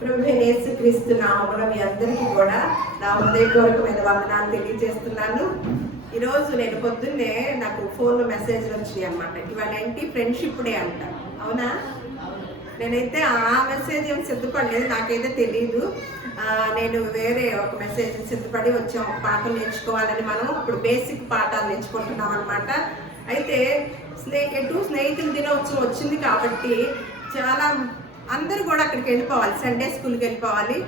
ప్రభువైన యేసుక్రీస్తు నామములో మీ అందరికీ కూడా నా హృదయపూర్వకమైన వందనాలు తెలియజేస్తున్నాను. ఈరోజు నేను పొద్దున్నే నాకు ఫోన్లో మెసేజ్లు వచ్చినాయి అన్నమాట. ఇవాళ ఏంటి ఫ్రెండ్షిప్ డే అంట, అవునా? నేనైతే ఆ మెసేజ్ ఏం సిద్ధపడలేదు, నాకైతే తెలియదు. నేను వేరే ఒక మెసేజ్ సిద్ధపడి వచ్చాం. పాఠం నేర్చుకోవాలని మనం ఇప్పుడు బేసిక్ పాఠాలు నేర్చుకుంటున్నాం అనమాట. అయితే స్నేహితుల దినోత్సవం వచ్చింది కాబట్టి చాలా అందరూ కూడా అక్కడికి వెళ్ళిపోవాలి, సండే స్కూల్కి వెళ్ళిపోవాలి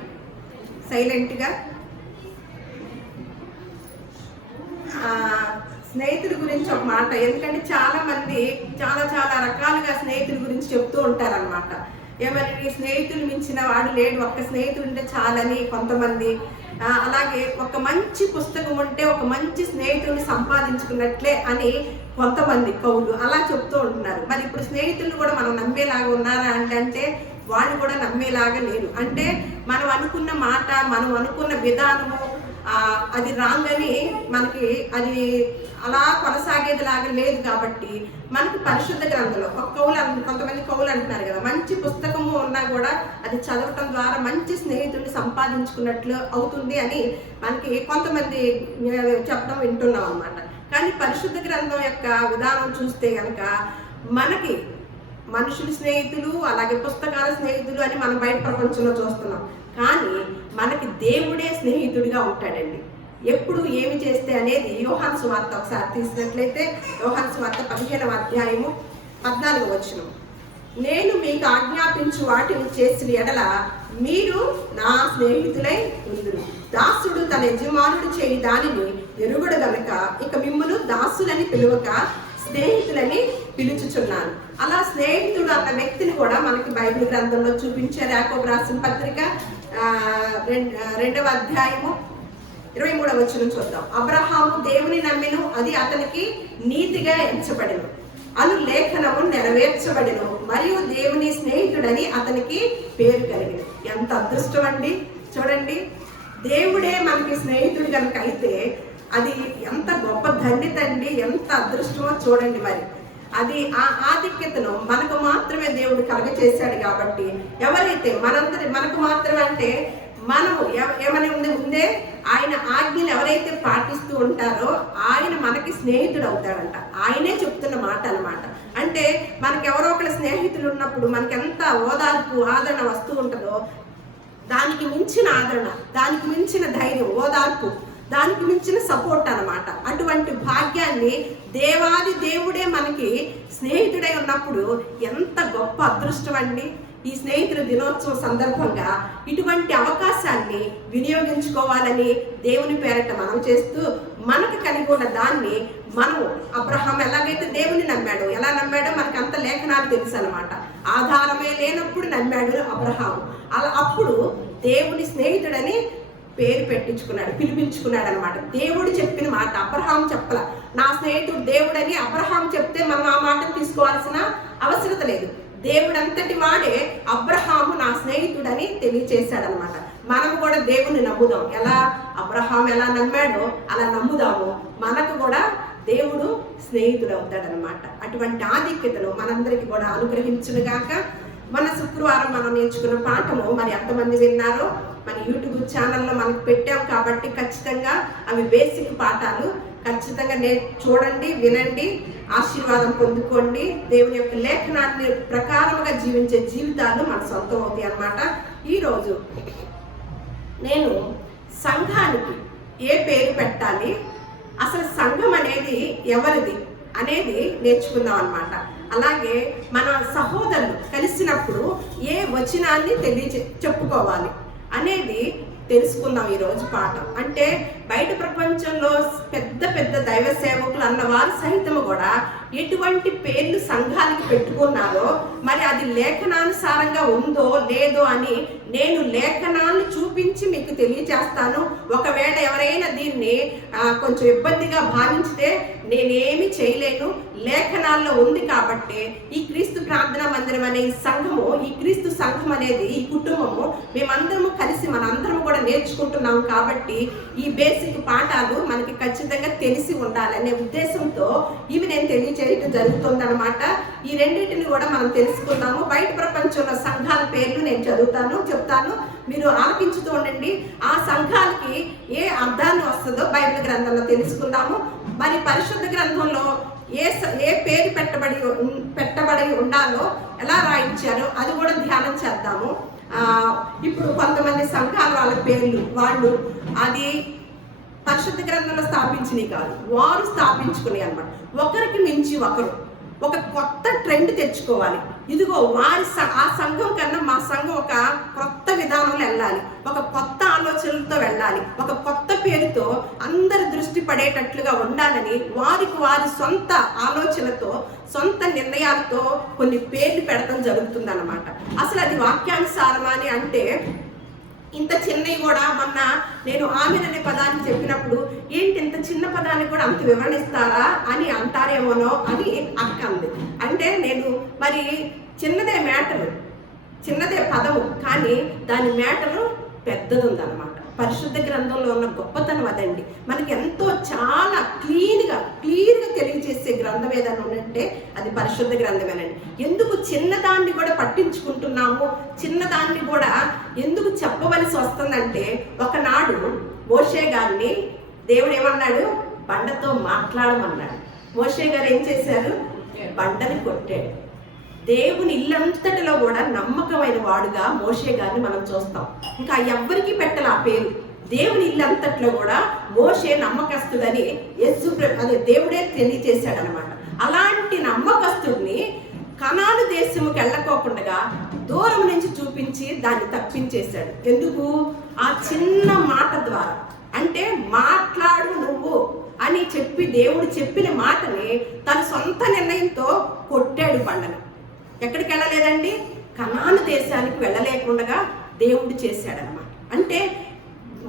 సైలెంట్గా. స్నేహితుల గురించి ఒక మాట, ఎందుకంటే చాలామంది చాలా రకాలుగా స్నేహితుల గురించి చెప్తూ ఉంటారనమాట. ఏమని, నీ స్నేహితులు మించిన వాడు లేడు, ఒక్క స్నేహితుడు ఉంటే చాలని కొంతమంది, అలాగే ఒక మంచి పుస్తకం ఉంటే ఒక మంచి స్నేహితుడిని సంపాదించుకున్నట్లే అని కొంతమంది కవులు అలా చెప్తూ ఉంటున్నారు. మరి ఇప్పుడు స్నేహితులు కూడా మనం నమ్మేలాగా ఉన్నారా అంటే వాళ్ళు కూడా నమ్మేలాగా లేరు. అంటే మనం అనుకున్న మాట, మనం అనుకున్న విధానము అది రాంగ్ అని మనకి అది అలా కొనసాగేదిలాగా లేదు. కాబట్టి మనకి పరిశుద్ధ గ్రంథంలో ఒక కొంతమంది కవులు అంటున్నారు కదా, మంచి పుస్తకము ఉన్నా కూడా అది చదవటం ద్వారా మంచి స్నేహితుడిని సంపాదించుకున్నట్లు అవుతుంది అని మనకి కొంతమంది చెప్పడం వింటున్నాం అన్నమాట. కానీ పరిశుద్ధ గ్రంథం యొక్క విధానం చూస్తే కనుక మనకి మనుషుల స్నేహితులు, అలాగే పుస్తకాల స్నేహితులు అని మనం బయట ప్రపంచంలో చూస్తున్నాం. కానీ మనకి దేవుడే స్నేహితుడిగా ఉంటాడండి. ఎప్పుడు ఏమి చేస్తే అనేది యోహాను సువార్త ఒకసారి తీసినట్లయితే, యోహాను సువార్త 15వ అధ్యాయము 14వ వచనం, నేను మీకు ఆజ్ఞాపించు వాటిని చేసిన ఎడల మీరు నా స్నేహితులై ఉందురు. దాసుడు తన యజమానుడు చేయి దానిని ఎరుగుడు గనుక ఇక మిమ్మును దాసులని పిలువక స్నేహితులని పిలుచుచున్నాను. అలా స్నేహితుడు అన్న వ్యక్తిని కూడా మనకి బైబిల్ గ్రంథంలో చూపించారు. యాకోబు రాసిన పత్రిక 2వ అధ్యాయము 23వ వచనం చూద్దాం. అబ్రహాము దేవుని నమ్మెను, అది అతనికి నీతిగా ఎంచబడెను అను లేఖనము నెరవేర్చబడెను, మరియు దేవుని స్నేహితుడని అతనికి పేరు కలిగింది. ఎంత అదృష్టం అండి! చూడండి, దేవుడే మనకి స్నేహితుడు కనుక అయితే అది ఎంత గొప్ప ధన్యత అండి, ఎంత అదృష్టమో చూడండి. మరి అది ఆ ఆధిక్యతను మనకు మాత్రమే దేవుడు కలగచేశాడు. కాబట్టి ఎవరైతే మనకు మాత్రమే అంటే మనము ఏమని ముందే ఆయన ఆజ్ఞలు ఎవరైతే పాటిస్తూ ఉంటారో ఆయన మనకి స్నేహితుడు అవుతాడంట. ఆయనే చెప్తున్న మాట అన్నమాట. అంటే మనకి ఎవరో ఒకళ్ళ స్నేహితులు ఉన్నప్పుడు మనకి ఎంత ఓదార్పు, ఆదరణ వస్తూ ఉంటుందో, దానికి మించిన ఆదరణ, దానికి మించిన ధైర్యం, ఓదార్పు, దానికి మించిన సపోర్ట్ అన్నమాట. అటువంటి భాగ్యాన్ని దేవాది దేవుడే మనకి స్నేహితుడై ఉన్నప్పుడు ఎంత గొప్ప అదృష్టం అండి. ఈ స్నేహితుల దినోత్సవం సందర్భంగా ఇటువంటి అవకాశాన్ని వినియోగించుకోవాలని దేవుని పేరట మనం చేస్తూ, మనకు కలిగి ఉన్న దాన్ని మనము, అబ్రహాం ఎలాగైతే దేవుని నమ్మాడో, ఎలా నమ్మాడో మనకు అంత లేఖనాలు తెలుసు అనమాట. ఆధారమే లేనప్పుడు నమ్మాడు అబ్రహాము. అలా అప్పుడు దేవుని స్నేహితుడని పేరు పెట్టించుకున్నాడు, పిలిపించుకున్నాడు అనమాట. దేవుడు చెప్పిన మాట అబ్రహాం చెప్పల. నా స్నేహితుడు దేవుడని అబ్రహాం చెప్తే మనం ఆ మాటను తీసుకోవాల్సిన అవసరం లేదు. దేవుడు అంతటి వాడే అబ్రహాము నా స్నేహితుడని తెలియచేశాడనమాట. మనం కూడా దేవుని నమ్ముదాం. ఎలా అబ్రహాం ఎలా నమ్మాడో అలా నమ్ముదాము. మనకు కూడా దేవుడు స్నేహితుడు అవుతాడనమాట. అటువంటి ఆధిక్యతను మనందరికీ కూడా అనుగ్రహించునుగాక. మన శుక్రవారం మనం నేర్చుకున్న పాఠము మరి ఎంతమంది విన్నారో మన యూట్యూబ్ ఛానల్లో మనకు పెట్టాం. కాబట్టి ఖచ్చితంగా అవి బేసిక్ పాఠాలు. ఖచ్చితంగా చూడండి, వినండి, ఆశీర్వాదం పొందుకోండి. దేవుని యొక్క లేఖనాన్ని ప్రకారంగా జీవించే జీవితాలు మన సొంతం అవుతాయి అన్నమాట. ఈరోజు నేను సంఘానికి ఏ పేరు పెట్టాలి, అసలు సంఘం అనేది ఎవరిది అనేది నేర్చుకుందాం అన్నమాట. అలాగే మన సహోదరులు కలిసినప్పుడు ఏ వచనాన్ని చెప్పుకోవాలి అనేది తెలుసుకుందాం ఈరోజు పాఠం. అంటే బయట ప్రపంచంలో పెద్ద దైవ సేవకులు అన్నవారు సహితము కూడా ఎటువంటి పేర్లు సంఘానికి పెట్టుకున్నారో మరి అది లేఖనానుసారంగా ఉందో లేదో అని నేను లేఖనాన్ని చూపించి మీకు తెలియజేస్తాను. ఒకవేళ ఎవరైనా దీన్ని కొంచెం ఇబ్బందిగా భావించితే నేనేమి చేయలేను, లేఖనాల్లో ఉంది కాబట్టి ఈ క్రీస్తు ప్రార్థనా మందిరం అనే ఈ సంఘము, ఈ క్రీస్తు సంఘం అనేది, ఈ కుటుంబము మేమందరము కలిసి మనందరము కూడా నేర్చుకుంటున్నాము కాబట్టి ఈ బేసిక్ పాఠాలు మనకి ఖచ్చితంగా తెలిసి ఉండాలనే ఉద్దేశంతో ఇవి నేను తెలియజేయడం జరుగుతుందన్నమాట. ఈ రెండింటిని కూడా మనం తెలుసుకున్నాము. బయట ప్రపంచంలో సంఘాల పేర్లు నేను చెప్తాను, మీరు ఆలకించుతూ ఉండండి. ఆ సంఘాలకి ఏ అర్థాన్ని వస్తుందో బైబిల్ గ్రంథంలో తెలుసుకుందాము. మరి పరిశుద్ధ గ్రంథంలో ఏ పేరు పెట్టబడి ఉండాలో, ఎలా రాయించారో అది కూడా ధ్యానం చేద్దాము. ఇప్పుడు కొంతమంది సంఘాల వాళ్ళ పేర్లు వాళ్ళు అది పరిశుద్ధ గ్రంథంలో స్థాపించినవి కాదు, వారు స్థాపించుకునే అన్నమాట. ఒకరికి మించి ఒకరు ఒక కొత్త ట్రెండ్ తెచ్చుకోవాలి. ఇదిగో ఆ సంఘం కన్నా మా సంఘం ఒక కొత్త విధానంలో వెళ్ళాలి, ఒక కొత్త ఆలోచనలతో వెళ్ళాలి, ఒక కొత్త పేరుతో అందరి దృష్టి పడేటట్లుగా ఉండాలని వారి సొంత ఆలోచనతో, సొంత నిర్ణయాలతో కొన్ని పేర్లు పెడతాం జరుగుతుంది అన్నమాట. అసలు అది వాక్యానుసారమా అని అంటే, ఇంత చిన్నవి కూడా మొన్న నేను ఆమెన్ అనే పదాన్ని చెప్పినప్పుడు, ఏంటి ఇంత చిన్న పదాన్ని కూడా అంత వివరణిస్తారా అని అంటారేమోనో అని అక్క అంది. అంటే నేను మరి చిన్నదే మ్యాటరు, చిన్నదే పదము, కానీ దాని మ్యాటరు పెద్దది ఉందన్నమాట. పరిశుద్ధ గ్రంథంలో ఉన్న గొప్పతనం అదండి. మనకి ఎంతో చాలా క్లియర్గా తెలియజేసే గ్రంథం ఏదైనా ఉన్నట్టే అది పరిశుద్ధ గ్రంథమేనండి. ఎందుకు చిన్నదాన్ని కూడా పట్టించుకుంటున్నాము, చిన్నదాన్ని కూడా ఎందుకు చెప్పవలసి వస్తుందంటే, ఒకనాడు మోషే గారిని దేవుడు ఏమన్నాడు, బండతో మాట్లాడమన్నాడు. మోషే గారు ఏం చేశారు, బండని కొట్టాడు. దేవుని ఇల్లంతటిలో కూడా నమ్మకమైన వాడుగా మోషే గారిని మనం చూస్తాం. ఇంకా ఎవ్వరికి పెట్టాలి ఆ పేరు. దేవుని ఇల్లంతట్లో కూడా మోషే నమ్మకస్తుడని అదే దేవుడే తెలియజేశాడు అనమాట. అలాంటి నమ్మకస్తుడిని కనాను దేశముకి వెళ్ళకోకుండా దూరం నుంచి చూపించి దాన్ని తప్పించేశాడు. ఎందుకు? ఆ చిన్న మాట ద్వారా. అంటే మాట్లాడు నువ్వు అని చెప్పి దేవుడు చెప్పిన మాటని తన సొంత నిర్ణయంతో కొట్టాడు బండను. ఎక్కడికి వెళ్ళలేదండి, కనాను దేశానికి వెళ్ళలేకుండా దేవుడు చేశాడనమాట. అంటే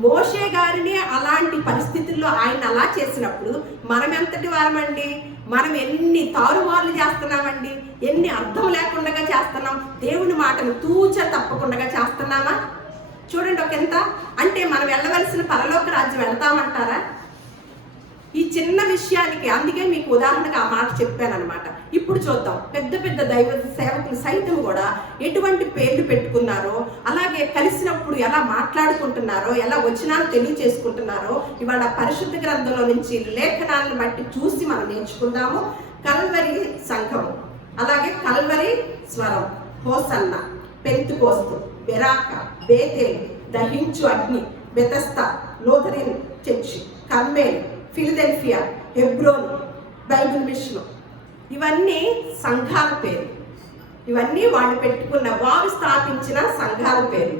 మోషే గారిని అలాంటి పరిస్థితుల్లో ఆయన అలా చేసినప్పుడు మనం ఎంతటి వారమండి, మనం ఎన్ని తారుమార్లు చేస్తున్నామండి, ఎన్ని అర్థం లేకుండా చేస్తున్నాం, దేవుని మాటను తూచ తప్పకుండా చేస్తున్నామా? చూడండి ఒకంత. అంటే మనం వెళ్ళవలసిన పరలోక రాజ్యం వెళ్తామంటారా? ఈ చిన్న విషయానికి అందుకే మీకు ఉదాహరణగా ఆ మాట చెప్పాను అనమాట. ఇప్పుడు చూద్దాం, పెద్ద పెద్ద దైవ సేవకులు సైతం కూడా ఎటువంటి పేర్లు పెట్టుకున్నారో, అలాగే కలిసినప్పుడు ఎలా మాట్లాడుకుంటున్నారో, ఎలా వచనాలు తెలియచేసుకుంటున్నారో ఇవాళ పరిశుద్ధ గ్రంథంలో నుంచి లేఖనాలను బట్టి చూసి మనం నేర్చుకుందాము. కల్వరి సంఘం, అలాగే కల్వరి స్వరం, హోసన్న, పెంతుకోస్తు, బెరాక, బేతేలు, దహించు అగ్ని, Bethesda, Lutheran church, Carmel, Philadelphia, Hebron, Bible mission, ఇవన్నీ సంఘాల పేరు. ఇవన్నీ వాళ్ళు పెట్టుకున్న, వారు స్థాపించిన సంఘాల పేరు.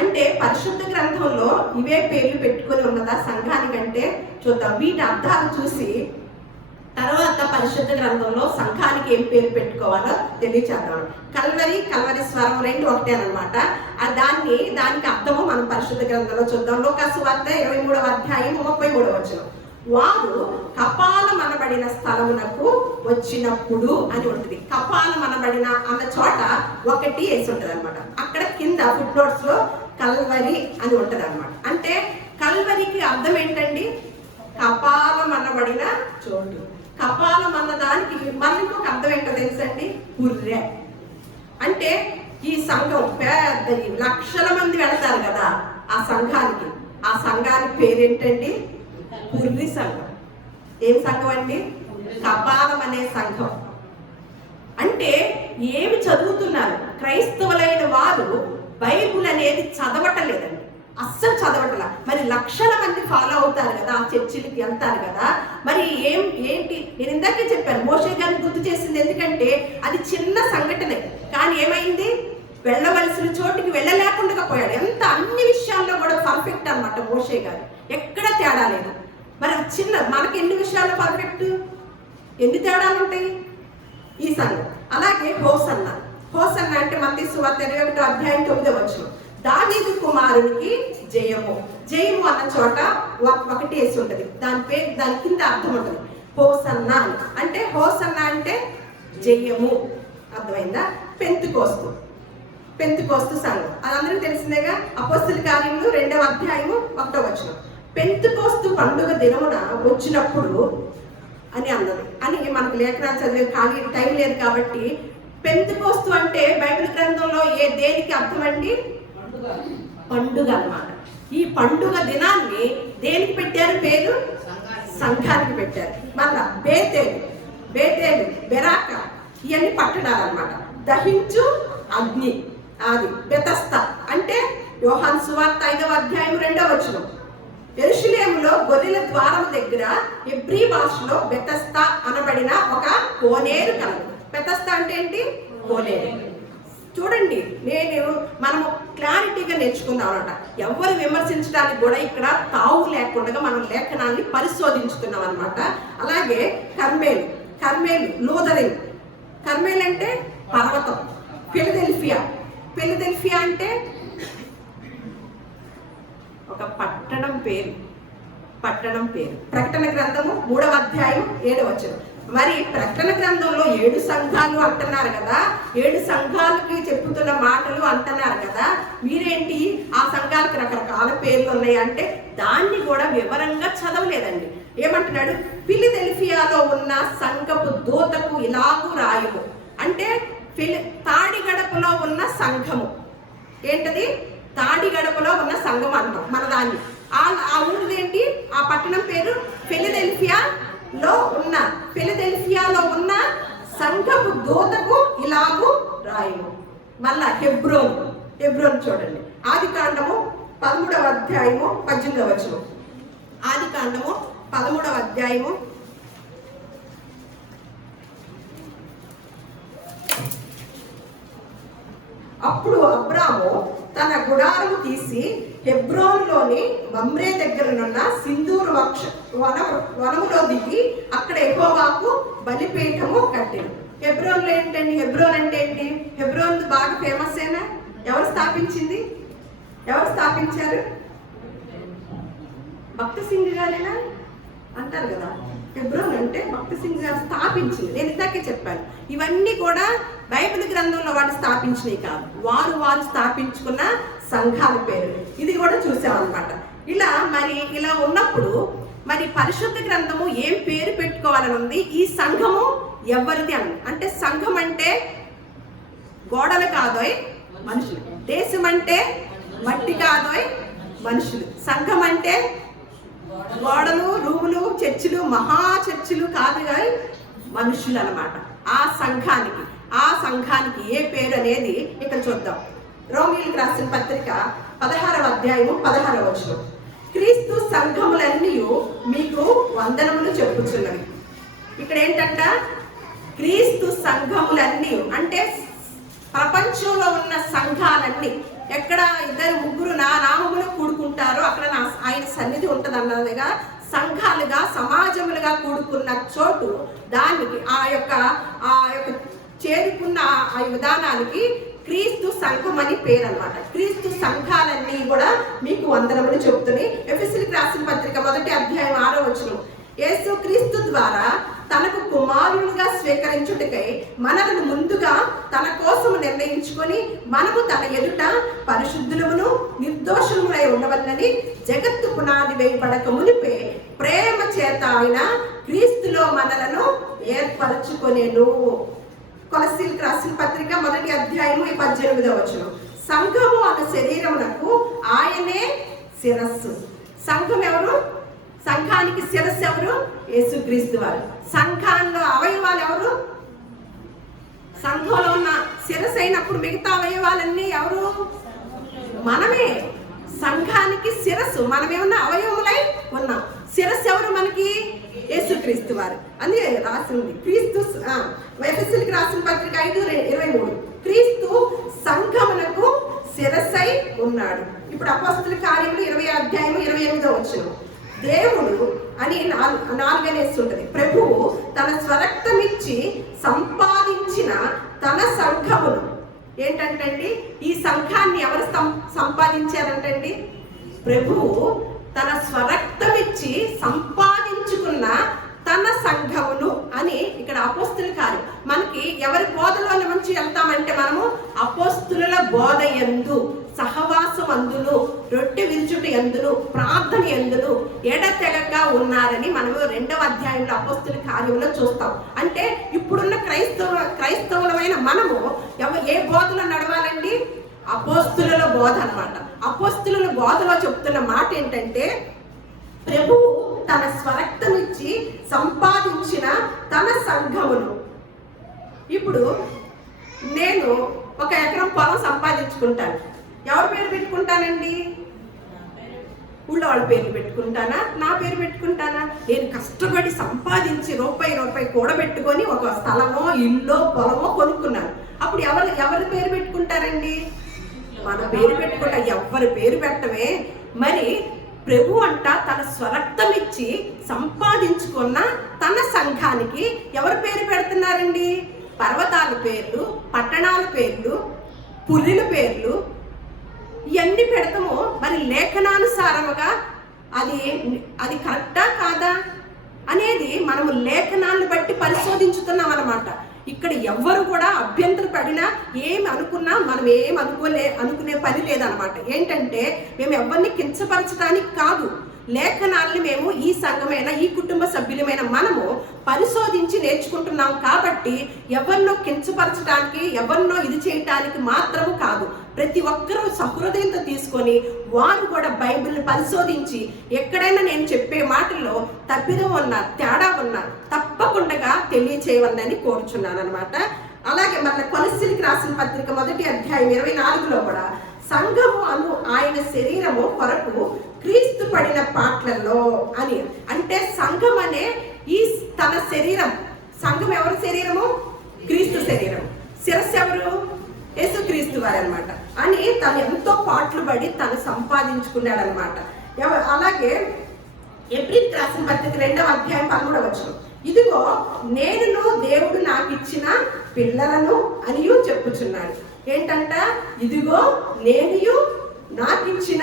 అంటే పరిశుద్ధ గ్రంథంలో ఇవే పేర్లు పెట్టుకొని ఉన్నదా సంఘానికంటే? చూద్దాం. వీటి అర్థాలు చూసి తర్వాత పరిశుద్ధ గ్రంథంలో సంఘానికి ఏం పేరు పెట్టుకోవాలో తెలియచేద్దాం. కల్వరి స్వరం రెండు ఒకటే అనమాట. దానికి అర్థము మనం పరిశుద్ధ గ్రంథంలో చూద్దాం. లోకాసు వార్త 23వ అధ్యాయం 33వ వచనం. వారు కపాలం అనబడిన స్థలమునకు వచ్చినప్పుడు అని ఉంటుంది. కపాలం అనబడిన అన్న చోట ఒకటి వేసి ఉంటుంది అనమాట. అక్కడ కింద ఫుట్ నోట్స్ లో కల్వరి అని ఉంటుంది అనమాట. అంటే కల్వరికి అర్థం ఏంటండి? కపాలం అనబడిన చోటు. కపాలం అన్న దానికి మళ్ళీ ఇంకొక అర్థం ఏంటో తెలుసండి? పుర్రె. అంటే ఈ సంఘం పెద్దది, లక్షల మంది వెళతారు కదా ఆ సంఘానికి. ఆ సంఘానికి పేరేంటండి? పుర్రి సంఘం. ఏం సంఘం అండి? కపాలం అనే సంఘం. అంటే ఏమి చదువుతున్నారు? క్రైస్తవులైన వారు బైబుల్ అనేది చదవటలేదండి, అస్సలు చదవటలా. మరి లక్షల మంది ఫాలో అవుతారు కదా, ఆ చర్చిలకి వెళ్తారు కదా. మరి ఏంటి నేను ఇందాకే చెప్పాను, మోషే గారిని గుర్తు చేసింది ఎందుకంటే అది చిన్న సంఘటనే, కానీ ఏమైంది? వెళ్ళవలసిన చోటుకి వెళ్ళలేకుండా పోయాడు. ఎంత అన్ని విషయాల్లో కూడా పర్ఫెక్ట్ అనమాట మోషే గారు, ఎక్కడ తేడా లేదు. మరి చిన్న మనకి ఎన్ని విషయాల్లో పర్ఫెక్ట్, ఎన్ని తేడాలు ఉంటాయి ఈ సంఘం. అలాగే హోసన్న అంటే మత్తయి సువార్త 21వ అధ్యాయం 9వ వచనం. దావీదు కుమారునికి జయము. జయము అన్న చోట ఒకటి వేసి ఉంటుంది. దాని కింద అర్థం ఉంటుంది. హోసన్నా అంటే హోసన్నా అంటే జయము, అర్థమైందా? పెంతుకోస్తు సంఘం అది అందరికీ తెలిసిందేగా. అపోస్తల కార్యములు 2వ అధ్యాయము 1వ వచనం. పెంతుకోస్తు పండుగ దినమున వచ్చినప్పుడు అని అన్నది అని మనకు లేఖనాలు చదివే ఖాళీ టైం లేదు కాబట్టి, పెంతుకోస్తు అంటే బైబిల్ గ్రంథంలో దేనికి అర్థం అండి? పండుగ అన్నమాట. ఈ పండుగ దినాన్ని దేనికి పెట్టారు పేరు? సంఘానికి పెట్టారు. మళ్ళా బేతేలు, బెరాక ఇవన్నీ పట్టణాలు అన్నమాట. దహించు అగ్ని అది బెతస్తా అంటే యోహాను సువార్త 5వ అధ్యాయం 2వ వచనం. యెరూషలేములో గొర్రెల ద్వారం దగ్గర హెబ్రీ భాషలో బెతస్తా అనబడిన ఒక కోనేరు కలదు. బెతస్తా అంటే ఏంటి? కోనేరు. చూడండి, మనము క్లారిటీగా నేర్చుకుందాం అన్నమాట. ఎవరు విమర్శించడానికి కూడా ఇక్కడ తావు లేకుండా మనం లేఖనాన్ని పరిశోధించుతున్నాం అనమాట. అలాగే కర్మేలు లూథరన్. కర్మేల్ అంటే పర్వతం. ఫిలదెల్ఫియా అంటే ఒక పట్టణం పేరు. ప్రకటన గ్రంథము 3వ అధ్యాయం 7వ వచనం. మరి ప్రకటన గ్రంథంలో 7 సంఘాలు అంటున్నారు కదా, 7 సంఘాలకి చెప్పుతున్న మాటలు అంటున్నారు కదా, మీరేంటి ఆ సంఘాలకు రకరకాల పేర్లు ఉన్నాయి అంటే దాన్ని కూడా వివరంగా చదవలేదండి. ఏమంటున్నాడు? ఫిలదెల్ఫియాలో ఉన్న సంఘపు దూతకు ఇలాగూ రాయుము అంటే తాడిగడపలో ఉన్న సంఘము. ఏంటది? తాడిగడపలో ఉన్న సంఘం అంటాం మన దాన్ని. ఆ ఊరిది ఏంటి? ఆ పట్టణం పేరు ఫిలదెల్ఫియాలో ఉన్న సంఘపు దూతకు ఇలాగూ రాయుము. మళ్ళా హెబ్రోన్ చూడండి. ఆదికాండము 13వ అధ్యాయము 18వ వచనం. ఆదికాండము 13వ అధ్యాయము అప్పుడు అబ్రాము తన గుడారము తీసి హెబ్రోన్లోని మమ్రే దగ్గరనున్న సింధూరు వనములో దిగి అక్కడ యెహోవాకు బలిపీఠము కట్టాడు. హెబ్రోన్ అంటే ఏంటి? హెబ్రోన్ బాగా ఫేమస్ అయినా ఎవరు స్థాపించారు? భక్తి సింగ్ గారేనా అంటారు కదా. హెబ్రోన్ అంటే భక్తి సింగ్ గారు స్థాపించింది. నేను ఇందాకే చెప్పాను, ఇవన్నీ కూడా బైబిల్ గ్రంథంలో వాడు స్థాపించినవి కాదు, వారు స్థాపించుకున్న సంఘాల పేరు. ఇది కూడా చూసామన్నమాట. ఇలా ఉన్నప్పుడు మరి పరిశుద్ధ గ్రంథము ఏం పేరు పెట్టుకోవాలని ఉంది? ఈ సంఘము ఎవరిది అని అంటే, సంఘం అంటే గోడలు కాదోయ్ మనుషులు, దేశం అంటే మట్టి కాదోయ్ మనుషులు, సంఘం అంటే గోడలు, రూములు, చర్చిలు, మహా చర్చిలు కాదు కానీ మనుషులు అన్నమాట. ఆ సంఘానికి ఏ పేరు అనేది ఇక్కడ చూద్దాం. రోమీయులకు రాసిన పత్రిక 16వ అధ్యాయము 16వ వచనం. క్రీస్తు సంఘములన్నీ మీకు వందనములు చెప్పుచున్నవి. ఇక్కడ ఏంటంట? క్రీస్తు సంఘములన్నీ అంటే ప్రపంచంలో ఉన్న సంఘాలన్నీ. ఎక్కడ 2-3 నా నామములు కూడుకుంటారో అక్కడ ఆయన సన్నిధి ఉంటుంది అన్నదిగా. సంఘాలుగా, సమాజములుగా కూడుకున్న చోటు, దానికి ఆ యొక్క చేరుకున్న ఆ విధానానికి క్రీస్తు సంఘం అని పేరు అన్నమాట. క్రీస్తు సంఘాలన్నీ కూడా మీకు వందనములు చెబుతున్నాయి. ఎఫెసీయులకు రాసిన పత్రిక 1వ అధ్యాయం 6వ వచనం. యేసు క్రీస్తు ద్వారా తనకు కుమారులుగా స్వీకరించుటకై మనలను ముందుగా తన కోసము నిర్ణయించుకొని మనము తన ఎదుట పరిశుద్ధులమును నిర్దోషములై ఉండవలనని జగత్తు పునాది వేయబడక మునిపే ప్రేమ చేత ఆయన క్రీస్తులో మనలను ఏర్పరచుకొనెను. కొలస్సీయులకు రాసిన పత్రిక 1వ అధ్యాయము 18వ వచనం. సంఘము అన్న శరీరమునకు ఆయనే శిరస్సు. సంఘం ఎవరు? సంఘానికి శిరస్సు ఎవరు? యేసుక్రీస్తు వారు. సంఘంలో అవయవాలు ఎవరు? సంఘంలో ఉన్న శిరస్సు అయినప్పుడు మిగతా అవయవాలన్నీ ఎవరు? మనమే. సంఘానికి శిరస్సు, మనమేమన్నా అవయవములై ఉన్నాం. శిరస్సు ఎవరు మనకి? యేసుక్రీస్తు వారు అని రాసింది. క్రీస్తు ఎఫెసీయులకు రాసిన పత్రిక 5:23. క్రీస్తు సంఘమునకు శిరస్సై ఉన్నాడు. ఇప్పుడు అపోస్తలుల కార్యములు 20వ అధ్యాయం 28వ వచనం. దేవుడు అని 4 ఉంటుంది. ప్రభువు తన స్వరక్తమిచ్చి సంపాదించిన తన సంఘమును ఏంటంటండి? ఈ సంఘాన్ని ఎవరు సంపాదించారంటండి? ప్రభువు తన స్వరక్తమిచ్చి సంపాదించుకున్న తన సంఘం మనము అపోస్తుల బోధ యందు, సహవాసం అందును, రొట్టె విరుచుట యందును, ప్రార్థన యందును ఎడతెగక ఉన్నారని మనము 2వ అధ్యాయంలో అపోస్తుల కార్యంలో చూస్తాం. అంటే ఇప్పుడున్న క్రైస్తవులమైన మనము ఏ బోధలో నడవాలండి? అపోస్తుల బోధ అన్నమాట. అపోస్తుల బోధలో చెప్తున్న మాట ఏంటంటే, ప్రభువు తన స్వరక్తం ఇచ్చి సంపాదించిన తన సంఘమును. ఇప్పుడు నేను 1 ఎకరం పొలం సంపాదించుకుంటాను. ఎవరి పేరు పెట్టుకుంటానండి? ఊళ్ళో వాళ్ళ పేర్లు పెట్టుకుంటానా? నా పేరు పెట్టుకుంటానా? నేను కష్టపడి సంపాదించి రూపాయి కూడబెట్టుకొని ఒక స్థలమో, ఇల్లు, పొలమో కొనుక్కున్నాను. అప్పుడు ఎవరి పేరు పెట్టుకుంటారండి? మన పేరు పెట్టుకుంటా. ఎవరి పేరు పెట్టమే. మరి ప్రభు అంట తన స్వరక్తం ఇచ్చి సంపాదించుకున్న తన సంఘానికి ఎవరి పేరు పెడుతున్నారండి? పర్వతాల పేర్లు, పట్టణాల పేర్లు, పులిల పేర్లు, ఇవన్నీ పెడతాము. మరి లేఖనానుసారముగా అది కరెక్టా కాదా అనేది మనము లేఖనాలను బట్టి పరిశోధించుతున్నాం అన్నమాట. ఇక్కడ ఎవ్వరు కూడా అభ్యంతరం పడినా, ఏమి అనుకున్నా మనం ఏం అనుకునే పని లేదనమాట. ఏంటంటే మేము ఎవరిని కించపరచడానికి కాదు, లేఖనాల్ని మేము ఈ సంఘమైన, ఈ కుటుంబ సభ్యులమైన మనము పరిశోధించి నేర్చుకుంటున్నాం. కాబట్టి ఎవరినో కించపరచడానికి, ఎవరినో ఇది చేయటానికి మాత్రము కాదు. ప్రతి ఒక్కరూ సహృదయంతో తీసుకొని వారు కూడా బైబిల్ని పరిశోధించి ఎక్కడైనా నేను చెప్పే మాటల్లో తప్పిదం ఉన్నా, తేడా ఉన్నా తప్పకుండా తెలియచేయవలని కోరుచున్నాను అనమాట. అలాగే మన కొలస్సీలకు రాసిన పత్రిక 1వ అధ్యాయం 24లో కూడా సంఘము అను ఆయన శరీరము కొరకు క్రీస్తు పడిన పాటలలో అని. అంటే సంఘం అనే ఈ తన శరీరం, సంఘం ఎవరి శరీరము? క్రీస్తు శరీరం. శిరస్సు ఎవరు? యేసుక్రీస్తు వారు అనమాట. అని తను ఎంతో పాటలు పడి తను సంపాదించుకున్నాడు అనమాట. అలాగే ఎబ్రీయులకు రాసిన పత్రిక 2వ అధ్యాయం 13వ వచనం, ఇదిగో నేను దేవుడు నాకు ఇచ్చిన పిల్లలను అనియు చెప్పుచున్నాడు. ఏంటంట? ఇదిగో నేను నాకిచ్చిన,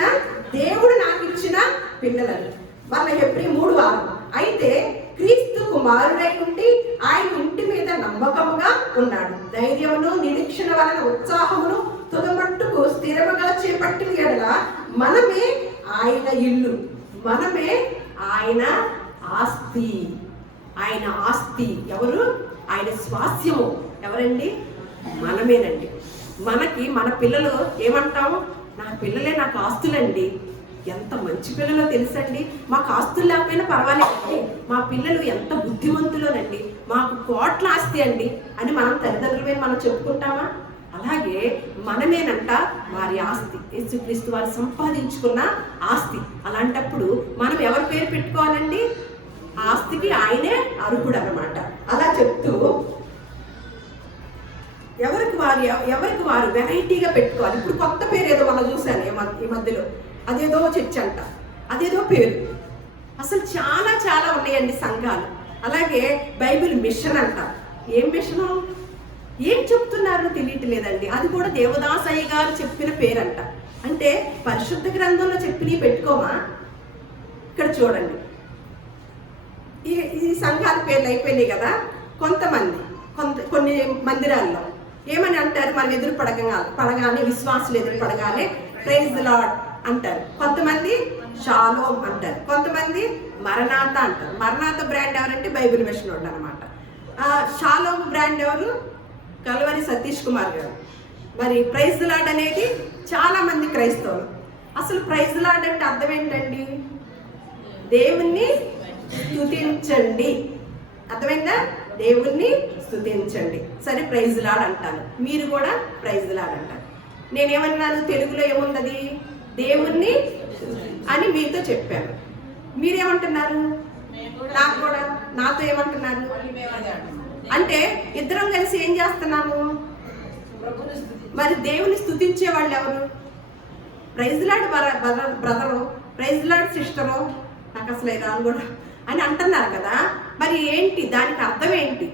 దేవుడు నాకిచ్చిన పిల్లలను. మళ్ళీ ఎబ్రీ 3:6, అయితే క్రీస్తు కుమారుడై ఉండి ఆయన ఇంటి మీద నమ్మకముగా ఉన్నాడు, ధైర్యమును నిరీక్షణ వలన ఉత్సాహమును తుదమట్టుకు స్థిరముగా చేపట్టిన ఎడల మనమే ఆయన ఇల్లు, మనమే ఆయన ఆస్తి. ఆయన ఆస్తి ఎవరు? ఆయన స్వాస్యము ఎవరండి? మనమేనండి. మన పిల్లలు ఏమంటాము? నా పిల్లలే నాకు ఆస్తులండి. ఎంత మంచి పిల్లలో తెలుసండి. మాకు ఆస్తులు లేకపోయినా పర్వాలేదండి, మా పిల్లలు ఎంత బుద్ధిమంతులోనండి, మాకు కోట్ల ఆస్తి అండి అని మనం తల్లిదండ్రులమే మనం చెప్పుకుంటామా? అలాగే మనమేనంట వారి ఆస్తి, యేసుక్రీస్తు వారు సంపాదించుకున్న ఆస్తి. అలాంటప్పుడు మనం ఎవరి పేరు పెట్టుకోవాలండి? ఆస్తికి ఆయనే అర్హుడు అన్నమాట. అలా చెప్తూ ఎవరికి వారు వెరైటీగా పెట్టుకోవాలి. ఇప్పుడు కొత్త పేరు ఏదో మనం చూశాను ఈ మధ్యలో, అదేదో చర్చ్ అంట, అదేదో పేరు. అసలు చాలా చాలా ఉన్నాయండి సంఘాలు. అలాగే బైబిల్ మిషన్ అంట. ఏం మిషను? ఏం చెప్తున్నారో తెలియట్లేదండి. అది కూడా దేవదాసయ్య గారు చెప్పిన పేరంట. అంటే పరిశుద్ధ గ్రంథంలో చెప్పి పెట్టుకోమా? ఇక్కడ చూడండి, ఈ సంఘాల పేర్లు అయిపోయినాయి కదా. కొన్ని మందిరాల్లో ఏమని అంటారు? మనం ఎదురు పడగానే విశ్వాసులు ఎదురు పడగానే ప్రైజ్ ది లార్డ్ అంటారు. కొంతమంది షాలోమ్ అంటారు, కొంతమంది మరణాత అంటారు. మరణాత బ్రాండ్ ఎవరంటే బైబిల్ మిషన్ వాళ్ళు అనమాట. షాలోమ్ బ్రాండ్ ఎవరు? కలవరి సతీష్ కుమార్ గారు. మరి ప్రైజ్ ది లార్డ్ అనేది చాలా మంది క్రైస్తవులు. అసలు ప్రైజ్ ది లార్డ్ అంటే అర్థం ఏంటండి? దేవుణ్ణి స్తుతించండి. అర్థమైందా? దేవుణ్ణి స్తుతించండి. సరే, ప్రైజ్ ది లార్డ్ అంటాను, మీరు కూడా ప్రైజ్ ది లార్డ్ అంటారు. నేనేమన్నాను? తెలుగులో ఏమున్నది? దేవుణ్ణి అని మీతో చెప్పాను. మీరేమంటున్నారు? నాకు కూడా నాతో ఏమంటున్నారు? అంటే ఇద్దరం కలిసి ఏం చేస్తున్నాము? మరి దేవుని స్తుతించే వాళ్ళు ఎవరు? Praise lord brother, praise lord sister, నాకు అసలు రాను కూడా అని అంటున్నారు కదా. మరి ఏంటి దానికి అర్థం ఏంటి?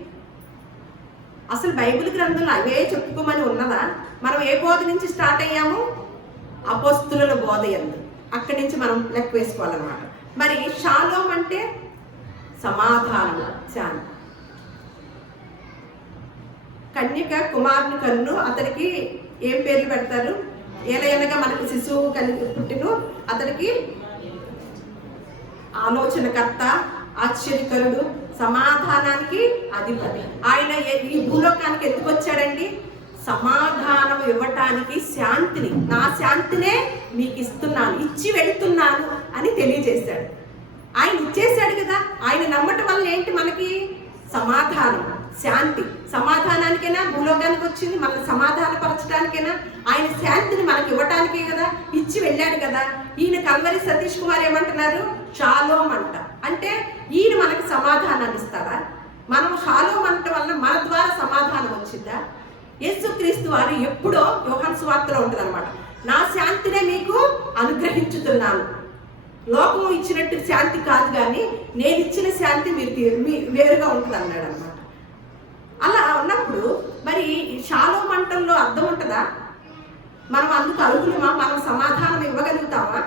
అసలు బైబిల్ గ్రంథంలో అవే చెప్పుకోమని ఉన్నదా? మనం ఏ బోధ నుంచి స్టార్ట్ అయ్యాము? అపోస్తుల బోధ యందు. అక్కడి నుంచి మనం లెక్క వేసుకోవాలన్నమాట. మరి షాలోమ్ అంటే సమాధానం, శాంతి. కన్యక కుమారుని కన్ను, అతనికి ఏం పేర్లు పెడతారు? ఏలయనగా మనకు శిశువు పుట్టిను, అతనికి ఆలోచనకర్త, ఆశ్చర్యకరుడు, సమాధానానికి అధిపతి. ఆయన ఈ భూలోకానికి ఎందుకు వచ్చాడండి? సమాధానం ఇవ్వటానికి, శాంతిని, నా శాంతినే మీకు ఇస్తున్నాను, ఇచ్చి వెళ్తున్నాను అని తెలియజేశాడు. ఆయన ఇచ్చేశాడు కదా. ఆయన నమ్మటం వల్ల ఏంటి మనకి? సమాధానం, శాంతి. సమాధానానికైనా భూలోకానికి వచ్చింది, మనల్ని సమాధానపరచడానికైనా, ఆయన శాంతిని మనకి ఇవ్వటానికే కదా, ఇచ్చి వెళ్ళాడు కదా. ఈయన కల్వరి సతీష్ కుమార్ ఏమంటున్నారు? షాలోమ్ అంట. అంటే ఈయన మనకి సమాధానాన్ని ఇస్తాడా? మనం షాలోమ్ అనటం వల్ల మన ద్వారా సమాధానం వచ్చిందా? యేసుక్రీస్తు వారు ఎప్పుడో యోహాను సువార్తలో ఉంటుంది అనమాట, నా శాంతినే మీకు అనుగ్రహించుతున్నాను, లోకము ఇచ్చినట్టు శాంతి కాదు కానీ నేను ఇచ్చిన శాంతి మీరు వేరుగా ఉంటుంది అన్నాడు అనమాట. అలా ఉన్నప్పుడు మరి షాలోమ్ అంటంలో అర్థం ఉంటుందా? మనం అందుకు అర్హులమా? మనం సమాధానం ఇవ్వగలుగుతామా?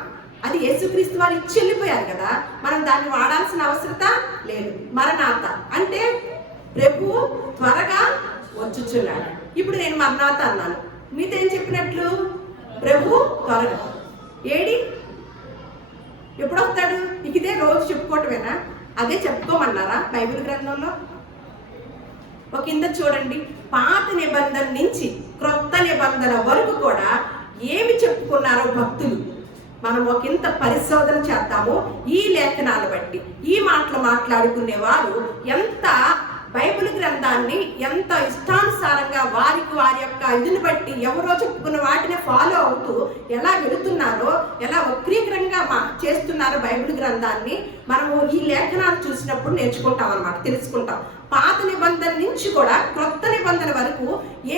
అది యేసుక్రీస్తు వారు ఇచ్చి వెళ్ళిపోయారు కదా, మనం దాన్ని వాడాల్సిన అవసరత లేదు. మరణాత అంటే ప్రభు త్వరగా వచ్చుచున్నాడు. ఇప్పుడు నేను మరణాత అన్నాను, మీతో ఏం చెప్పినట్లు? ప్రభు త్వరగా. ఏడి ఎప్పుడు వస్తాడు? ఇదే రోజు చెప్పుకోవటమేనా? అదే చెప్పుకోమన్నారా బైబిల్ గ్రంథంలో? ఒక కింద చూడండి, పాత నిబంధన నుంచి క్రొత్త నిబంధన వరకు కూడా ఏమి చెప్పుకున్నారో భక్తులు. మనం ఒక ఇంత పరిశోధన చేద్దాము ఈ లేఖనాలు బట్టి. ఈ మాటలు మాట్లాడుకునేవారు ఎంత బైబిల్ గ్రంథాన్ని ఎంత ఇష్టానుసారంగా వారికి వారి యొక్క ఇదిని బట్టి ఎవరో చెప్పుకున్న వాటిని ఫాలో అవుతూ ఎలా వెళుతున్నారో, ఎలా వక్రీకరంగా చేస్తున్నారో బైబిల్ గ్రంథాన్ని మనము ఈ లేఖనాలు చూసినప్పుడు నేర్చుకుంటాం అన్నమాట, తెలుసుకుంటాం. పాత నిబంధన నుంచి కూడా క్రొత్త నిబంధన వరకు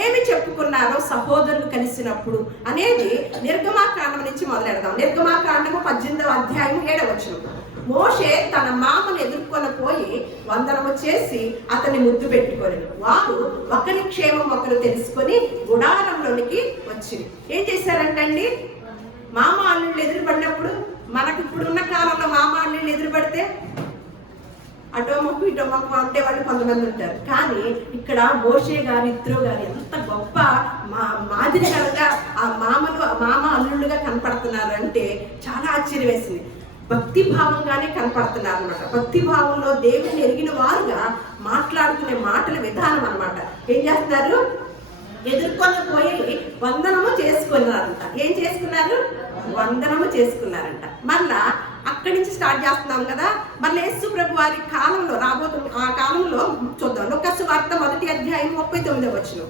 ఏమి చెప్పుకున్నారో సహోదరులు కలిసినప్పుడు అనేది నిర్గమాకాండం నుంచి మొదలెడదాం. నిర్గమాకాండము 18వ అధ్యాయం 7వ వచనం. మోషే తన మామను ఎదుర్కొని పోయి వందనము చేసి అతన్ని ముద్దు పెట్టుకొని వారు ఒకరి క్షేమం ఒకరు తెలుసుకొని గుడారంలోనికి వచ్చింది. ఏం చేశారంటండి? మామ అల్లుళ్ళు ఎదురుపడినప్పుడు, మనకు ఇప్పుడున్న కాలంలో మామ అల్లుళ్ళు ఎదురుపడితే అటో మొక్కు ఇటో మొక్కు అంటే వాళ్ళు కొంతమంది ఉంటారు. కానీ ఇక్కడ మోషే గారు, ఇత్రో గారు ఎంత గొప్ప మాదిరిగా ఆ మామ అల్లుళ్ళుగా కనపడుతున్నారు అంటే చాలా ఆశ్చర్యం వేసింది. భక్తి భావంగానే కనపడుతున్నారు అనమాట. భక్తి భావంలో దేవుని ఎరిగిన వారుగా మాట్లాడుకునే మాటల విధానం అనమాట. ఏం చేస్తున్నారు? ఎదుర్కొని పోయి వందనము చేసుకున్నారంట. ఏం చేసుకున్నారు? వందనము చేసుకున్నారంట. మళ్ళా అక్కడి నుంచి స్టార్ట్ చేస్తున్నాం కదా. మళ్ళీ యేసు ప్రభు వారి కాలంలో ఆ కాలంలో చూద్దాం. లూకా సువార్త 1వ అధ్యాయం 39వ వచనం.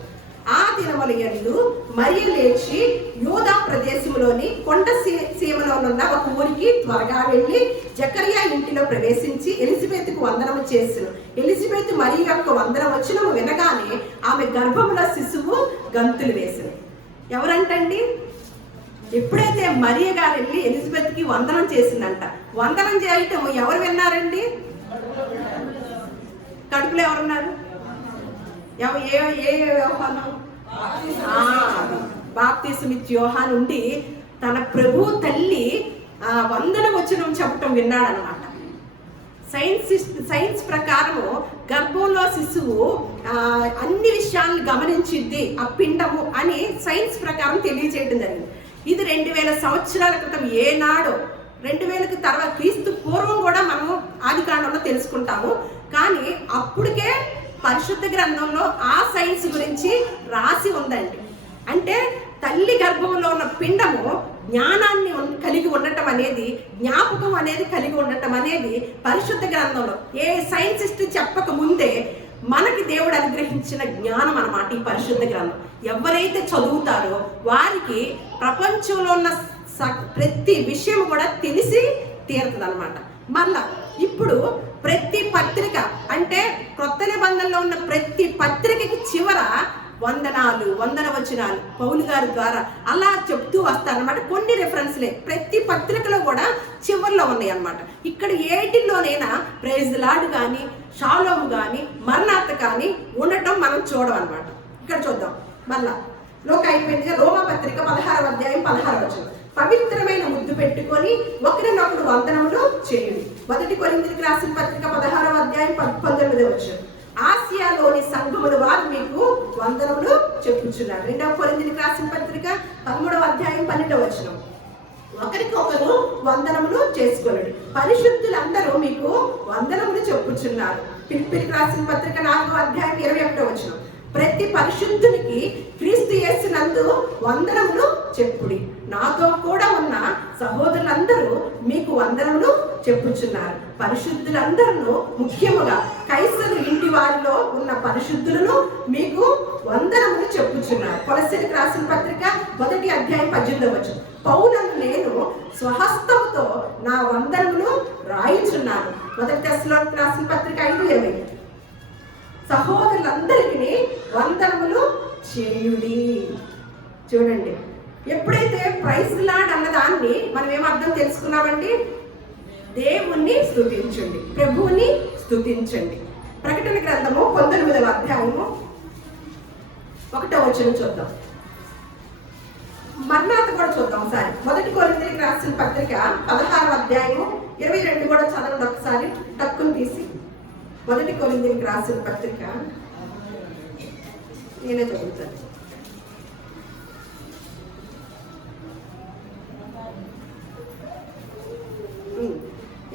ఆ దినముల యందు మరియ లేచి యూదా ప్రదేశంలోని కొండ సీమలో ఉన్న ఒక ఊరికి త్వరగా వెళ్ళి జకరియా ఇంటిలో ప్రవేశించి ఎలిజబెత్కు వందనము చేసెను. ఎలిజబెత్ మరియ యొక్క వందనం వచనము వినగానే ఆమె గర్భంలో శిశువు గంతులు వేసెను. ఎవరంటండి? ఎప్పుడైతే మరియ గారు వెళ్ళి ఎలిజబెత్కి వందనం చేసిందంట, వందనం చేయటం ఎవరు విన్నారండి? కడుపులో ఎవరున్నారు? ఏ యోహాను? బాప్తిసం ఇచ్చే యోహాను ఉండి తన ప్రభు తల్లి వందన వచనం చెప్పటం విన్నాడనమాట. సైన్స్ ప్రకారము గర్భంలో శిశువు అన్ని విషయాలను గమనించిద్ది ఆ పిండము అని సైన్స్ ప్రకారం తెలియజేయడం జరిగింది. ఇది 2000 సంవత్సరాల క్రితం, ఏనాడో 2000కి తర్వాత క్రీస్తు పూర్వం కూడా మనము ఆది కాండంలో తెలుసుకుంటాము. కానీ అప్పటికే పరిశుద్ధ గ్రంథంలో ఆ సైన్స్ గురించి రాసి ఉందండి. అంటే తల్లి గర్భంలో ఉన్న పిండము జ్ఞానాన్ని కలిగి ఉండటం అనేది, జ్ఞాపకం అనేది కలిగి ఉండటం అనేది పరిశుద్ధ గ్రంథంలో ఏ సైంటిస్ట్ చెప్పక ముందే మనకి దేవుడు అనుగ్రహించిన జ్ఞానం అన్నమాట ఈ పరిశుద్ధ గ్రంథం. ఎవరైతే చదువుతారో వారికి ప్రపంచంలో ఉన్న ప్రతి విషయం కూడా తెలిసి తీరుతుంది అనమాట. మళ్ళా ఇప్పుడు ప్రతి పత్రిక అంటే క్రొత్త నిబంధనలో ఉన్న ప్రతి పత్రికకి చివర వందనాలు, వందన వచనాలు పౌలు గారి ద్వారా అలా చెప్తూ వస్తారనమాట. కొన్ని రెఫరెన్స్లే ప్రతి పత్రికలో కూడా చివరిలో ఉన్నాయి అన్నమాట. ఇక్కడ ఏటిల్లోనైనా ప్రైజ్ లార్డ్ కానీ, షాలోమ్ కానీ, మరణాత కానీ ఉండటం మనం చూడమన్నమాట. ఇక్కడ చూద్దాం. మళ్ళా లోక అయిపోయిందిగా రోమా పత్రిక 16వ అధ్యాయం 16వ వచనం. పవిత్రమైన ముద్దు పెట్టుకొని ఒకరినొకరు వందనములు చేయుడి. 1 కొరింథీయులకు రాసిన పత్రిక 16వ అధ్యాయం 19వ వచనం. ఆసియాలోని సంఘముల వారు మీకు వందనములు చెప్పుచున్నాడు. 2 కొరింథీయులకు రాసిన పత్రిక 13వ అధ్యాయం 12వ వచనం. ఒకరికొకరు వందనములు చేసుకొనుడి, పరిశుద్ధులందరూ మీకు వందనములు చెప్పుచున్నారు. ఫిలిప్పీయులకు రాసిన పత్రిక 4వ అధ్యాయం 21వ వచనం. ప్రతి పరిశుద్ధునికి క్రీస్తు యేసునందు వందనములు చెప్పుడి. నాతో కూడా ఉన్న సహోదరులందరూ మీకు వందనములు చెప్పుచున్నారు. పరిశుద్ధులందరూ, ముఖ్యముగా కైసరు ఇంటి వారిలో ఉన్న పరిశుద్ధులను మీకు వందనములు చెప్పుచున్నారు. కొలస్సీయులకు రాసిన పత్రిక 1వ అధ్యాయం 18వ వచనం. పౌలను నేను స్వహస్తముతో నా వందనములు రాయించున్నాను. 1 తెస్సలోనికీయులకు రాసిన పత్రిక 5:20. సహోదరులందరికీ వందనములు చేయుడి. చూడండి, ఎప్పుడైతే ప్రైజ్ లార్డ్ అన్నదాన్ని మనం ఏమర్థం తెలుసుకున్నామండి? దేవుణ్ణి స్తుతించండి, ప్రభువుని స్తుతించండి. ప్రకటన గ్రంథము 19వ అధ్యాయము 1వ వచనం చూద్దాం. మర్నాథ కూడా చూద్దాం ఒకసారి. 1 కొరింథీయులకు రాసిన పత్రిక 16వ అధ్యాయము 22 కూడా చదవండి ఒకసారి, టక్కును తీసి. 1 కొరింథీయులకు రాసిన పత్రిక నేనే చదువుతాను.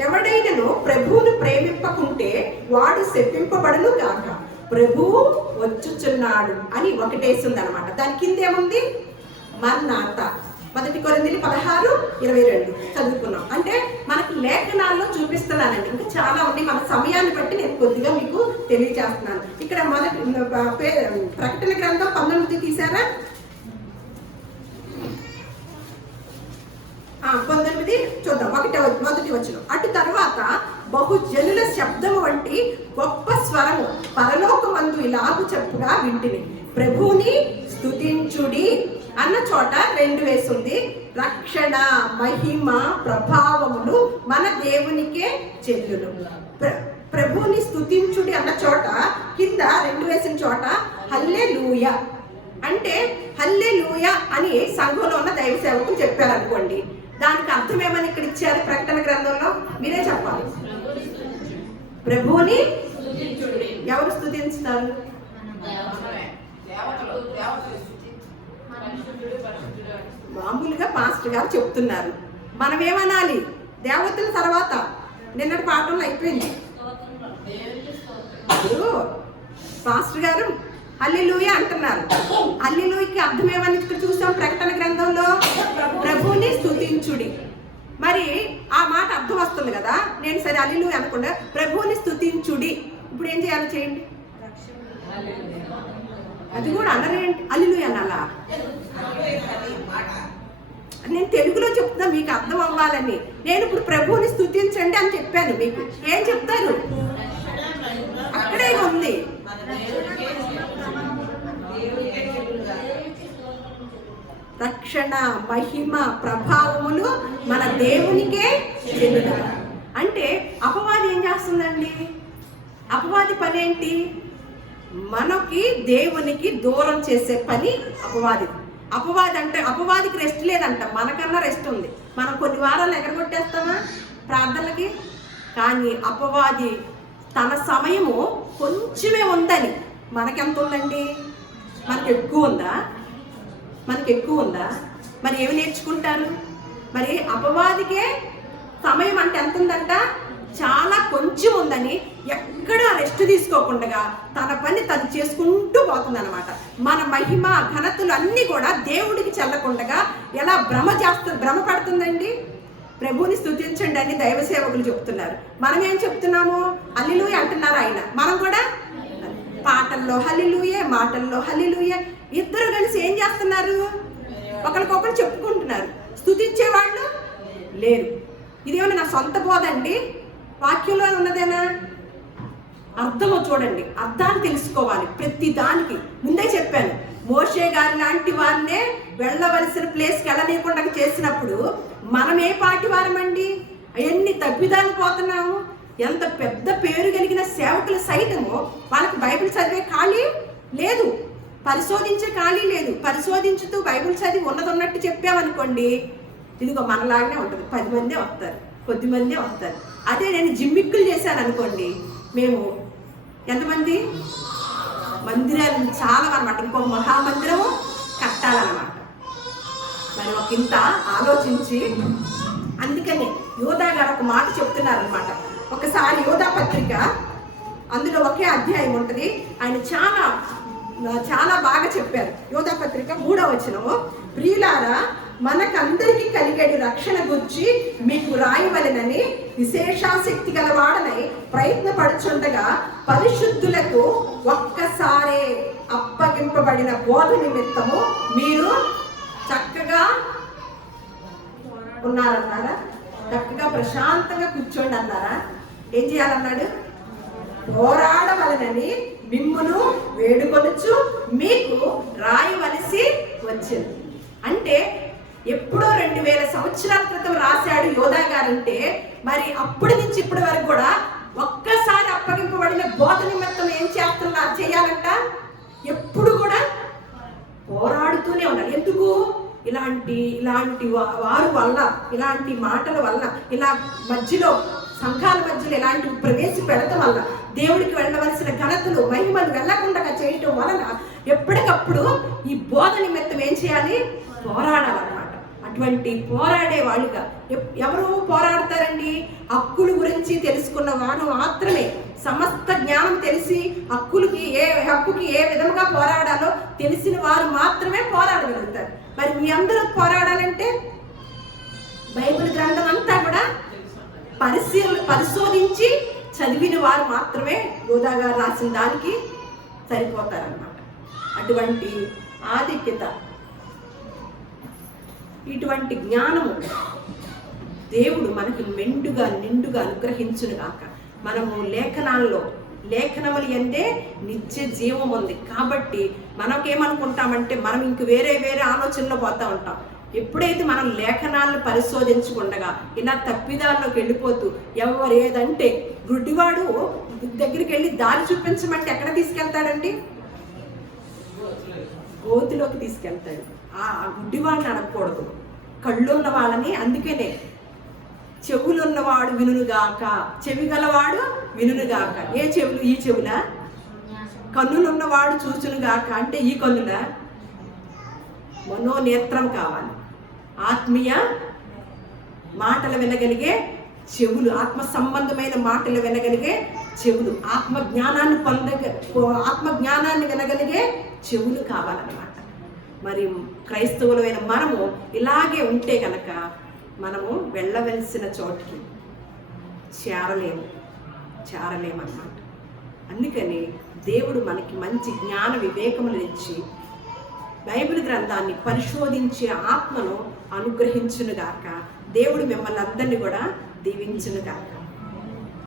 ఎవడైనను ప్రభువును ప్రేమింపకుంటే వాడు శపింపబడును గాక, ప్రభువు వచ్చుచున్నాడు అని ఒకటేసింది అనమాట. దాని కింద ఏముంది? మర్నాథ. 1 కొరింథీయులు 16:22 చదువుకున్నాం. అంటే మనకి లేఖనాల్లో చూపిస్తున్నానండి, ఇంకా చాలా ఉంది. మన సమయాన్ని బట్టి నేను కొద్దిగా మీకు తెలియజేస్తున్నాను. ఇక్కడ ప్రకటన గ్రంథం 19 తీసారా? 19 చూద్దాం. 1వ వచనం. అటు తర్వాత బహుజనుల శబ్దము వంటి గొప్ప స్వరము పరలోకమందు ఇలాగు చెప్పుగా వింటిని, ప్రభువుని స్తుతించుడి అన్న చోట 2 వేసింది. రక్షణ, మహిమ, ప్రభావములు మన దేవునికే చెల్లును. ప్రభువుని స్తుతించుడి అన్న చోట కింద 2 వేసిన చోట హల్లెలూయా అంటే హల్లెలూయా అని సంఘంలో ఉన్న దైవ సేవకులు చెప్పారనుకోండి. దానికి అర్థం ఏమని ఇక్కడ ఇచ్చారు ప్రకటన గ్రంథంలో? మీరే చెప్పాలి. ప్రభువుని ఎవరు స్తుతించుతారు? మామూలుగా పాస్టర్ గారు చెప్తున్నారు. మనం ఏమనాలి? దేవతల తర్వాత నిన్నటి పాఠంలో అయిపోయింది. ఇప్పుడు పాస్టర్ గారు హల్లెలూయా అంటున్నారు. హల్లెలూయాకి అర్థం ఏమని ఇక్కడ చూసాం ప్రకటన గ్రంథంలో? ప్రభువుని స్తుతించుడి. మరి ఆ మాట అర్థం వస్తుంది కదా. నేను సరే హల్లెలూయా అనకుండా ప్రభువుని స్తుతించుడి. ఇప్పుడు ఏం చేయాలో చేయండి. అది కూడా అనరేంటి? హల్లెలూయా అనాలా? నేను తెలుగులో చెప్తున్నా మీకు అర్థం అవ్వాలని. నేను ఇప్పుడు ప్రభువుని స్తుతించండి అని చెప్పాను. మీకు ఏం చెప్తారు? అక్కడే ఉంది. రక్షణ, మహిమ, ప్రభావములు మన దేవునికే చెందును. అంటే అపవాది ఏం చేస్తుందండి? అపవాది పని ఏంటి? మనకి దేవునికి దూరం చేసే పని అపవాది. అపవాది అంటే అపవాదికి రెస్ట్ లేదంట, మనకన్నా రెస్ట్ ఉంది. మనం కొన్ని వారాలు ఎగరగొట్టేస్తామా ప్రార్థనలకి? కానీ అపవాది తన సమయము కొంచెమే ఉందని. మనకెంత ఉందండి? మనకు ఎక్కువ ఉందా? మనకి ఎక్కువ ఉందా? మరి ఏమి నేర్చుకుంటారు? మరి అపవాదికే సమయం అంటే ఎంత ఉందంట? చాలా కొంచెం ఉందని ఎక్కడా రెస్ట్ తీసుకోకుండా తన పని తను చేసుకుంటూ పోతుంది అనమాట. మన మహిమ, ఘనతలు అన్నీ కూడా దేవుడికి చెల్లకుండా ఎలా భ్రమ పడుతుందండి. ప్రభువుని స్తుతించండి అని దైవ సేవకులు చెప్తున్నారు. మనం ఏం చెప్తున్నాము? హల్లెలూయా అంటున్నారు ఆయన. మనం కూడా పాటల్లో హల్లెలూయా, మాటల్లో హల్లెలూయా. ఇద్దరు కలిసి ఏం చేస్తున్నారు? ఒకరికొకరు చెప్పుకుంటున్నారు. స్తుతించేవాళ్ళు లేరు. ఇదేమన్నా నా సొంత బోధ అండి? వాక్యంలో ఉన్నదేనా? అర్థము చూడండి, అర్థాన్ని తెలుసుకోవాలి. ప్రతి దానికి ముందే చెప్పాను. మోషే గారి లాంటి వారినే వెళ్ళవలసిన ప్లేస్కి వెళ్ళనీయకుండా చేసినప్పుడు మనం ఏ పాటి వారమండి? ఎన్ని తప్పిదాలు పోతున్నాము. ఎంత పెద్ద పేరు కలిగిన సేవకుల సైతము వాళ్ళకి బైబిల్ చదివే ఖాళీ లేదు, పరిశోధించే ఖాళీ లేదు. పరిశోధించుతూ బైబిల్ చదివి ఉన్నట్టు చెప్పామనుకోండి, ఇదిగో మనలాగానే ఉంటుంది. 10 మందే వస్తారు, కొద్ది మందే వస్తారు. అదే నేను జిమ్మిక్కులు చేశాను అనుకోండి, మేము ఎంతమంది? మందిరాలు చాలా అన్నమాట. ఇంకొక మహామందిరము కట్టాలన్నమాట. మరి ఒక ఇంత ఆలోచించి అందుకని యోధా గారు ఒక మాట చెప్తున్నారనమాట. ఒకసారి యోధా పత్రిక అందులో ఒకే అధ్యాయం ఉంటుంది. ఆయన చాలా చాలా బాగా చెప్పారు. యోధా పత్రిక 3వ వచనము, ప్రియులారా మనకందరికీ కలిగేడు రక్షణ గురించి మీకు రాయవలెనని విశేషాశక్తి గలవాడనై ప్రయత్నపడుచుండగా పరిశుద్ధులకు ఒక్కసారే అప్పగింపబడిన బోధ నిమిత్తము మీరు చక్కగా ఉన్నారన్నారా? చక్కగా ప్రశాంతంగా కూర్చోండి అన్నారా? ఏం చేయాలన్నాడు? పోరాడవలనని మిమ్మును వేడుకొనుచు మీకు రాయవలసి వచ్చింది. అంటే ఎప్పుడో 2000 సంవత్సరాల క్రితం రాశాడు యోధా గారంటే, మరి అప్పటి నుంచి ఇప్పటి వరకు కూడా ఒక్కసారి అప్పగింపబడిన బోధ నిమిత్తం ఏం చేయాలంట? ఎప్పుడు కూడా పోరాడుతూనే ఉండాలి. ఎందుకు? ఇలాంటి వారు వల్ల, ఇలాంటి మాటల వల్ల, ఇలా మధ్యలో సంఘాల మధ్యలో ఇలాంటి ప్రవేశపెడటం వల్ల దేవుడికి వెళ్ళవలసిన ఘనతలు మహిమలు వెళ్ళకుండా చేయటం వలన ఎప్పటికప్పుడు ఈ బోధ నిమిత్తం ఏం చేయాలి? పోరాడాలన్నమాట. అటువంటి పోరాడే వాళ్ళుగా ఎవరు పోరాడతారండి? హక్కుల గురించి తెలుసుకున్న వారు మాత్రమే, సమస్త జ్ఞానం తెలిసి హక్కుకి ఏ విధంగా పోరాడాలో తెలిసిన వారు మాత్రమే పోరాడగలుగుతారు. మరి మీ అందరూ పోరాడాలంటే బైబిల్ గ్రంథం అంతా కూడా పరిశోధించి చదివిన వారు మాత్రమే యోధా గారు రాసిన దానికి సరిపోతారన్నమాట. అటువంటి ఆధిక్యత, ఇటువంటి జ్ఞానము దేవుడు మనకి నిండుగా అనుగ్రహించును గాక. మనము లేఖనములు అంటే నిత్య జీవం ఉంది కాబట్టి మనకేమనుకుంటామంటే మనం ఇంక వేరే ఆలోచనలో పోతా ఉంటాం. ఎప్పుడైతే మనం లేఖనాలను పరిశోధించకుండగా ఇలా తప్పిదాల్లోకి వెళ్ళిపోతూ ఎవరు ఏదంటే గుడ్డివాడు దగ్గరికి వెళ్ళి దారి చూపించమంటే ఎక్కడ తీసుకెళ్తాడండి? గోతిలోకి తీసుకెళ్తాడు. ఆ గుడ్డివాడిని అడగకూడదు, కళ్ళున్న వాళ్ళని. అందుకనే చెవులున్నవాడు వినుగాక, చెవి గలవాడు వినుగాక. ఏ చెవులు? ఈ చెవులా? కన్నులున్నవాడు చూచునుగాక అంటే ఈ కన్నులా? మనోనేత్రం కావాలి. ఆత్మీయ మాటలు వినగలిగే చెవులు, ఆత్మ సంబంధమైన మాటలు వినగలిగే చెవులు, ఆత్మ జ్ఞానాన్ని వినగలిగే చెవులు కావాలన్నమాట. మరి క్రైస్తవులమైన మనము ఇలాగే ఉంటే కనుక మనము వెళ్ళవలసిన చోటికి చేరలేమన్నమాట. అందుకని దేవుడు మనకి మంచి జ్ఞాన వివేకములు ఇచ్చి బైబిల్ గ్రంథాన్ని పరిశోధించే ఆత్మను అనుగ్రహించునుగాక. దేవుడు మిమ్మల్ని అందరినీ కూడా దీవించునుగాక.